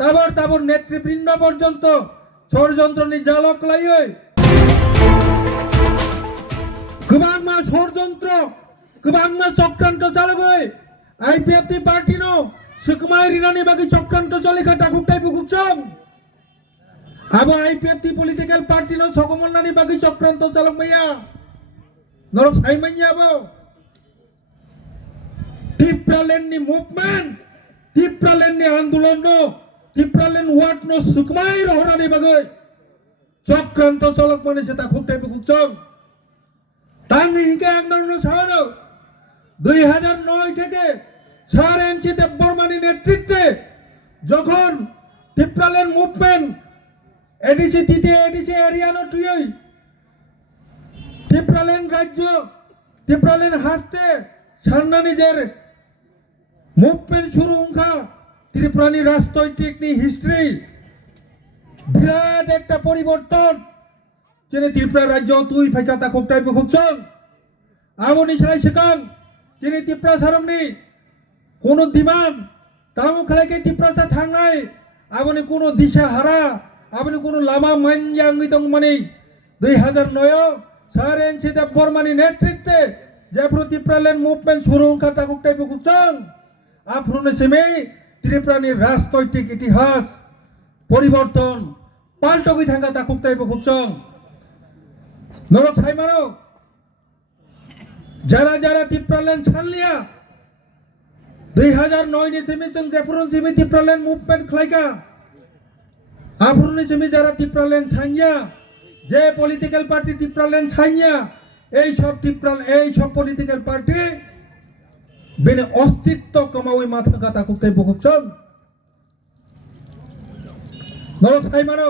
তাবর তাবর নেতৃবৃন্দ পর্যন্ত ষড়যন্ত্র নির্যালক লাইয়ে गोबां षड़यंत्र गोबां चक्रांत चालबोय आईपीएफटी पार्टीनो सुकुमाय रिनानि बागै चक्रांत चलिखा दाकुकटाय बुकुकजों आबो आईपीएफटी पलिटिकल पार्टीनो सकमलनानि बागै चक्रांत चालकबाया नरक साइमाइया आबो टिप्रालेन्डनि मुभमेंट टिप्रालेन्डनि आंदोलननो टिप्रालेन्ड वार्डनो सुकुमाय रहरानि बागै चक्रांत चालक माने दाकुकटाय बुकुकजों आंदोलन सारो 2009 থেকে সারেনচি দেববর্মানি নেতৃত্বে যখন টিপ্রালেন্ড মুভমেন্ট এডিসি তৃতীয় এডিসি এরিয়ানো টুই টিপ্রালেন্ড রাজ্য টিপ্রালেন্ড হাসতে সান্নানিজের মুভমেন্ট শুরু উঙ্খা ত্রিপুরানি রাজনৈতিক হিস্ট্রি বিরাট একটা পরিবর্তন चीनी त्रिपुरा राज्य तुई फैका ताकुकटाय बुकुकजों आबोनि सालाय सिगां चीनी त्रिपुरा सारंनि कोनो दिमान तामु खालायके त्रिपुरा सा थांनाय आबोनि कोनो दिशा हारा आबोनि कोनो लामा मानजांगै दं माने 2009 सारेनचि देबबर्मानि नेतृत्वे जेफ्रु टिप्रालेन्ड मुभमेंट शुरू उनखा ताकुकटाय बुकुकजों आफ्रुनि सिमै त्रिपुरानि राजनैतिक इतिहास परिवर्तन पाल्टगै थांगा ताकुकटाय बुकुकजों नरक साइमानो जरा जरा टिप्रालेन्ड सानलिया 2009 नि सिमै जों जेफ्रुन सिमै टिप्रालेन्ड मुभमेंट खालायगा आफ्रुनि सिमै जरा टिप्रालेन्ड साइया जे पलिटिकल पार्टी टिप्रालेन्ड साइया এই সব পলিটিক্যাল পার্টি বেনে অস্তিত্ব কমাওই মাথা কাটা কুকতে বুকুকজোं নরক সাইমানো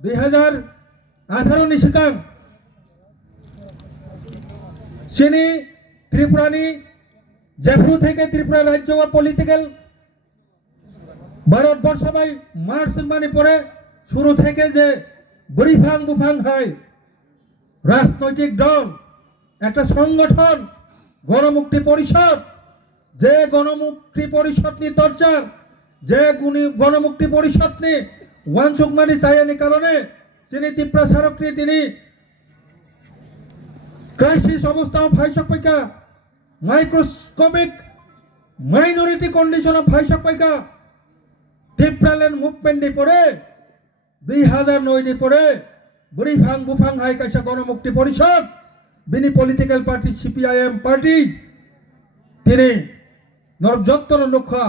2018 नि सिगां चीनी त्रिपुरानी जेफ्रु থেকে त्रिपुरा राज्य पलिटिकल भारतवर्ष में मार्च माने परे शुरू থেকে যে বুড়িভাং বুফাং হয় राजनैतिक दल एक संगठन गणमुक्ति परिषद जे गणमुक्ति परिषद नि दरजार जे गणमुक्ति परिषद नि वानसुकमानि चायानि कारणे चीनी त्रिपुरा सारकनि दिनै क्राइसिस अवस्था फाइसक पैका माइक्रोस्कोपिक माइनरिटी कंडीशन फाइसक पैका टिप्रालेन्ड मुभमेंट नि परे 2009 नि परे बुड़ीभां बुफां हाय काइसा गणमुक्ति परिषद बिनि पलिटिकल पार्टी सीपीआईएम पार्टी तिनि नरक जत्तन लक्ष्य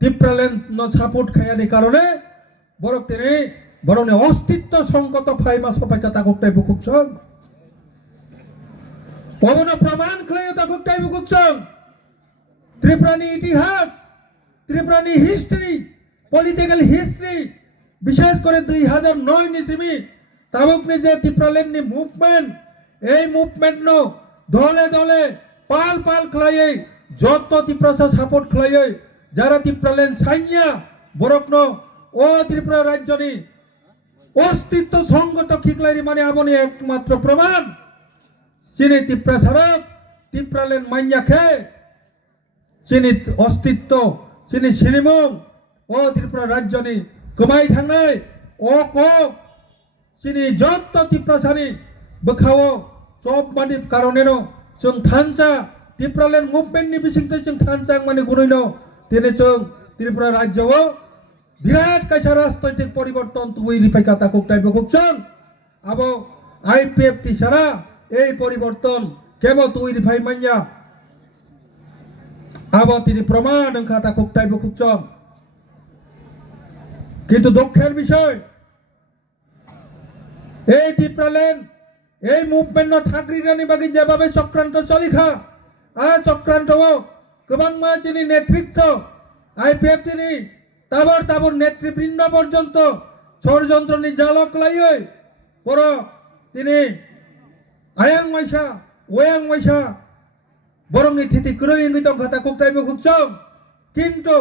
टिप्रालेन्ड न सापोर्ट खायानि कारणे बरक तिनि बरने अस्तित्व संकट फाइमा सपाइका ताकुकटाय बुकुकजों पवन प्रमाण खालायो ताकुकटाय बुकुकजों त्रिपुरानि इतिहास त्रिपुरानि हिस्ट्री पलिटिकल हिस्ट्री विशेष करे 2009 नि सिमी ताबुकनि जे टिप्रालेन्ड नि मुभमेंट এই মুভমেন্ট नो दले दले पाल पाल खालायै जत्त त्रिपुरा सापोर्ट खालायै जारा टिप्रालेन्ड साइया बरकनो ओ त्रिपुरा राज्यनि अस्तित्व संगत खिकलायनि माने आबोनि एकमात्र प्रमाण चीनी त्रिपुरा सारक टिप्रालेन्ड माइयाखे चीनी अस्तित्व चीनी सिरिमुं ओ त्रिपुरा राज्यनि गोमाय थांनाय ओ को चीनी जत्त त्रिपुरा सानि बोखावो सब मानि कारनेनो जों थानचा टिप्रालेन्ड मुभमेंट नि बिसिंथै जों थानचा माने गुरैनो दिनै जों त्रिपुरा राज्यआव बिराट काइसा राजनैतिक परिवर्तन तुई रिफाइका ताकुकटाय बुकुकजों आबो आईपीएफटी सारा এই পরিবর্তন কেবল তুই রিফাই মাইয়া আবো তিনি প্রমাণ খাতা কুকটাই বুকুকজোं কিন্তু দুঃখের বিষয় এই টিপ্রালেন্ড এই মুভমেন্ট থাকরিরানি বাকি যেভাবে চক্রান্ত চলিখা চক্রান্তও গোবাं মাঝিনি নেতৃত্ব আইপিএফটি নি তাবর তাবর নেতৃবৃন্দ পর্যন্ত ষড়যন্ত্র নির্যালক লাইয়ে পর তিনি आयां माइसा ओयां माइसा बरंनि थिति क्रयिंगै दं खाता कुकटाय बुकुकजों किन्तु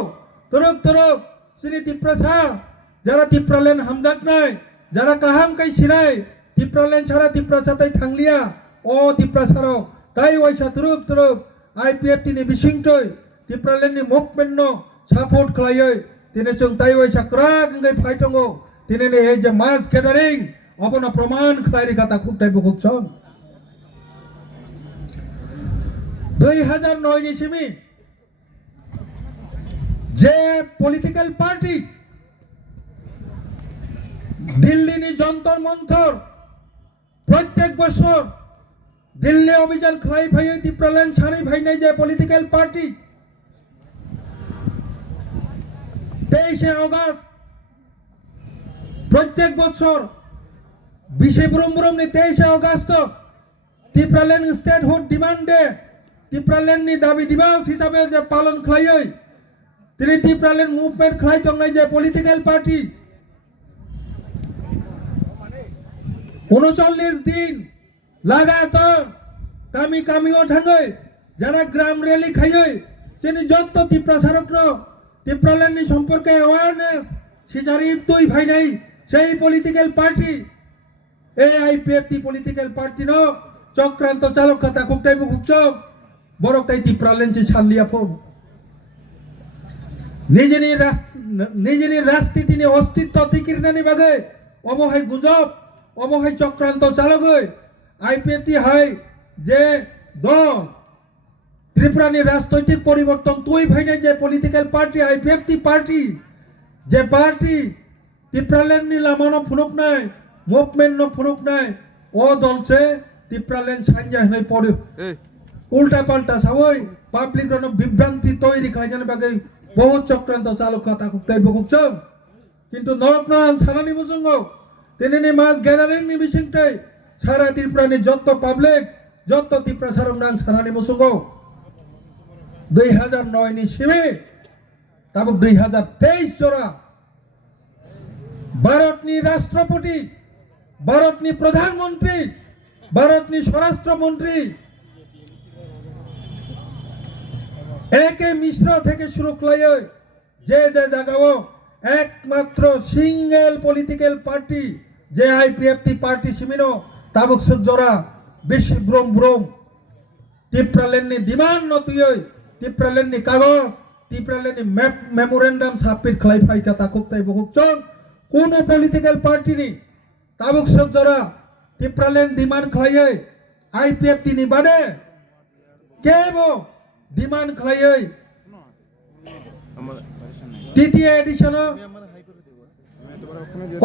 तुरुक तुरुक चीनी त्रिपुरा जारा टिप्रालेन्ड हामजाकनाय जारा काहां काई सिनाय टिप्रालेन्ड सारा त्रिपुरा साथै थांलिया ओ त्रिपुरा सारो ताई वाइसा तुरुक तुरुक आईपीएफटी नि बिसिंथै टिप्रालेन्ड नि मुभमेंट नो सापोर्ट खालायै তিনি চং তাই ওই সাকরাক ngay ফাইটঙ্গো তিনি নে এই যে মাস গ্যাদারিং অবনা প্রমাণ খাইরি কথা খুবটাই বুকুকছন 2009 ni simi যে পলিটিক্যাল পার্টি দিল্লি নি যন্তর মন্তর প্রত্যেক বছর দিল্লি অভিযান খাই ভাই ত্রিপ্রালেন ছাড়ি ভাই নাই যে পলিটিক্যাল পার্টি 23 আগস্ট প্রত্যেক বছর 20 বুরম নি 23 আগস্ট ত্রিপ্রালেন স্টেটহুড ডিমান্ডে ত্রিপ্রালেন নি দাবি দিবস হিসাবে যে পালন খাই তিনি ত্রিপ্রালেন মুভমেন্ট খাই চংনাই যে পলিটিক্যাল পার্টি 39 দিন লাগাতার কামিও থাঙ্গৈ যারা গ্রাম র্যালি খাই তিনি যত ত্রিপ্রাসারক ত্রিপ্রালেন নি সম্পর্কে অ্যাওয়ারনেস সিজারি তুই ভাই নাই সেই পলিটিক্যাল পার্টি এআইপিএফটি পলিটিক্যাল পার্টি ন চক্রান্ত চালক কথা খুবটাই বুকচক বরকটাই ত্রিপ্রালেন সে ছালিয়া ফোন নিজের রাজনীতি তিনি অস্তিত্ব তিকিরনানি বাগে অবহাই গুজব অবহাই চক্রান্ত চালক আইপিএফটি হয় যে দল ত্রিপুরানি রাজনৈতিক পরিবর্তন তুই ভাইনে যে পলিটিক্যাল পার্টি আইপিএফটি পার্টি যে পার্টি ত্রিপ্রালেন নি লামানো ফুনুক নাই মুভমেন্ট ন ফুনুক নাই ও দলছে ত্রিপ্রালেন সাঞ্জা হই পড়ে উল্টা পাল্টা সবই পাবলিক রন বিভ্রান্তি তৈরি খাইজান বাগে বহু চক্রান্ত চালক কথা খুবটাই বুকছম কিন্তু নরকনাথ সারানি মুসঙ্গ তিনি নি মাস গ্যাদারিং নি বিশিংটাই সারা ত্রিপুরানি যত পাবলিক যত ত্রিপুরা সারংরাং সারানি মুসঙ্গ 2009 নি সিমে তাবক 2023 জোড়া ভারত নি রাষ্ট্রপতি ভারত নি প্রধানমন্ত্রী ভারত নি স্বরাষ্ট্রমন্ত্রী একে মিশ্র থেকে শুরু করে যে জায়গাও একমাত্র সিঙ্গেল পলিটিক্যাল পার্টি যে আইপিএফটি পার্টি সিমিনো তাবক সজ্জরা বেশি ব্রম ত্রিপ্রালেন নি ডিমান্ড নতুই ত্রিপ্রালেন নি কাগজ ত্রিপ্রালেন নি মেমোরেন্ডাম সাবমিট খাই ফাই কথা খুবটাই বুকচং কোন পলিটিক্যাল পার্টি নি তাবক সজ্জরা ত্রিপ্রালেন ডিমান্ড খাই আইপিএফটি নি বাদে কেবো ডিমান্ড খাই তৃতীয় এডিশন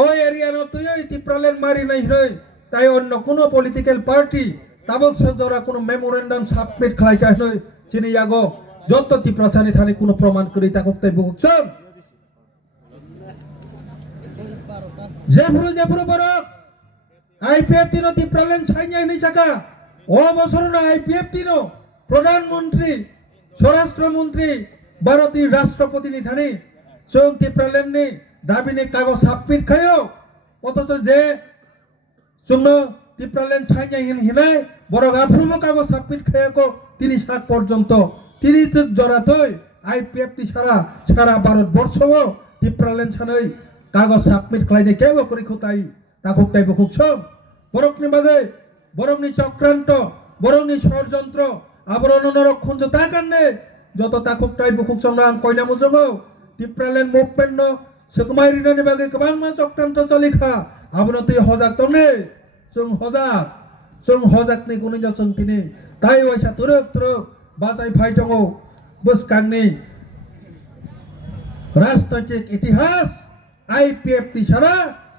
ওই এরিয়া তুই ত্রিপ্রালেন মারি নাই তাই অন্য কোন পলিটিক্যাল পার্টি তাবক সজ্জরা কোন মেমোরেন্ডাম সাবমিট খাই কাই নই চিনি আগো যত ত্রিপ্রাসানি থানি কোন প্রমাণ করি তা করতে বুকছম জেফুরু বড় আইপিএফটি নো ত্রিপ্রালেন ছাইনাই নাই সাকা ও বছর না আইপিএফটি নো প্রধানমন্ত্রী স্বরাষ্ট্রমন্ত্রী ভারতীয় রাষ্ট্রপতি নি থানি চৌ ত্রিপ্রালেন নি দাবি নি কাগজ সাবমিট খায়ও অথচ যে চুন্ন ত্রিপ্রালেন ছাইনাই হিনাই বড় আফ্রুম কাগজ সাবমিট খায়কো 30 লাখ পর্যন্ত 30 জরাতই আইপিএফটি সারা ভারতবর্ষ ত্রিপ্রালেন ছানই কাগজ সাবমিট খাইনে কেউ করি খুতাই তা খুবটাই বুকছম বরকনি বাগে বরংনি চক্রান্ত বরংনি ষড়যন্ত্র আবরণ নরক্ষণ তা কারণে যত তা খুবটাই বুকছম রাং কইনা মুজগ ত্রিপ্রালেন মুভমেন্ট সুকুমাই রিনানি বাগে গোबां मा চক্রান্ত চলিখা আবরতি হজাক তনে जों हजाकनि गुनि जों तिनि ताई वैसा तुरक बासाई फाइटंगो बसकांनि राजनैतिक इतिहास आईपीएफटी सारा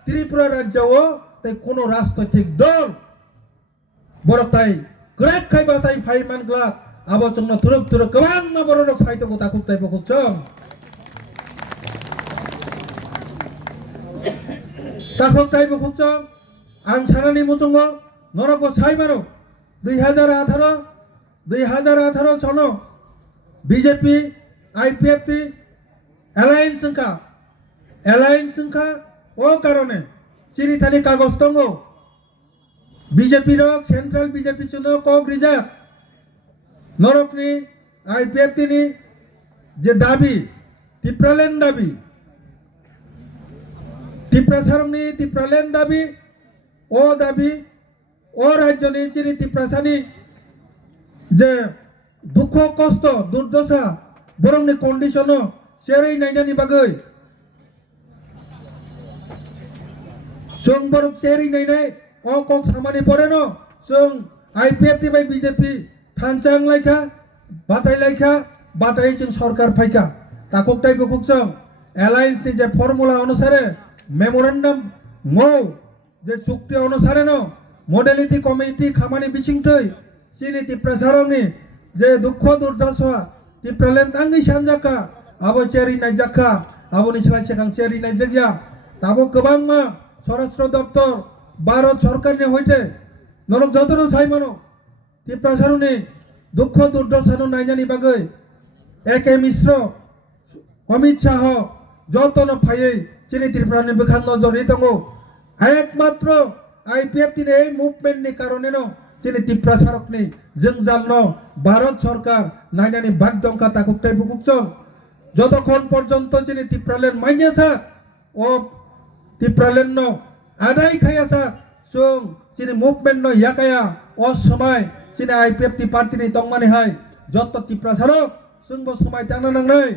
त्रिपुरा राज्यও তাই কোন রাজনৈতিক দল বড়তাই গ্রেট খাই বাসাই ফাই মানগ্লা আবচং তুরক গোबां मा বড় ফাইটंगो তা খুবটাই বুকছম তাই বুকছম आं सारानि मुजंग नरक साइमारो 2018 सनो बीजेपी आईपीएफटी एलायंस ओ कारणे चिरी थानी कागज दङ बीजेपी रक सेंट्रल बीजेपी सुनो कक रिजार्व नरकनि आईपीएफटी नि जे दाबी त्रिप्रालेन दाबी त्रिप्रासारंनि त्रिप्रालेन दाबी ओ दाबी ओ राज्यनि चिरि त्रिप्रासानि जे दुख कष्ट दुर्दशा बरंनि कन्डिशन सेरै नायनानि बागै जों बरक सेरी नायनाय अ कक सामानि परेनो जों IPF निफ्राय BJP थांचां लायखा बाथाय जों सरकार फायखा ताकुकटाय बुकुक जों एलायन्स नि जे फर्मुला अनुसारे मेमोरेंडम मौ जे चुक्ति अनुसारे नो मडेलिटी कमिटी खामानि बिसिंथै सिनि तिप्रासारंनि जे दुख दुर्दशा तिप्रालेन आंगि सानजाखा आबो चेरि नायजाखा आबोनि सालाय सेखां चेरि नायजागिया ताबो गोबांमा स्वराष्ट्र दप्तर भारत सरकारनि हयते नरक जतनो सायमानो तिप्रासारनि दुख दुर्दशानो नायजानि बागै एके मिश्र अमित शाह जतनो फायै चिनि त्रिपुरानि बोखां नजरनि दङ एकमात्र IPF नि এই মুভমেন্টनि কারণেनो चिनि तिप्रासारकनि जों जालनो भारत सरकार नायनानि बाध्यंका ताकुकटाय बुकुकजों যতক্ষণ পর্যন্ত চিনি তিপ্রালেন মাইনেসা ও তিপ্রালেন ন আদায় খাইয়াসা जों চিনি মুভমেন্ট ন ইয়াকায়া ও সময় চিনি IPF টি পার্টি नि तंगमानि हाय যত তিপ্রাসারক जोंबो समाय थांनो नांनाय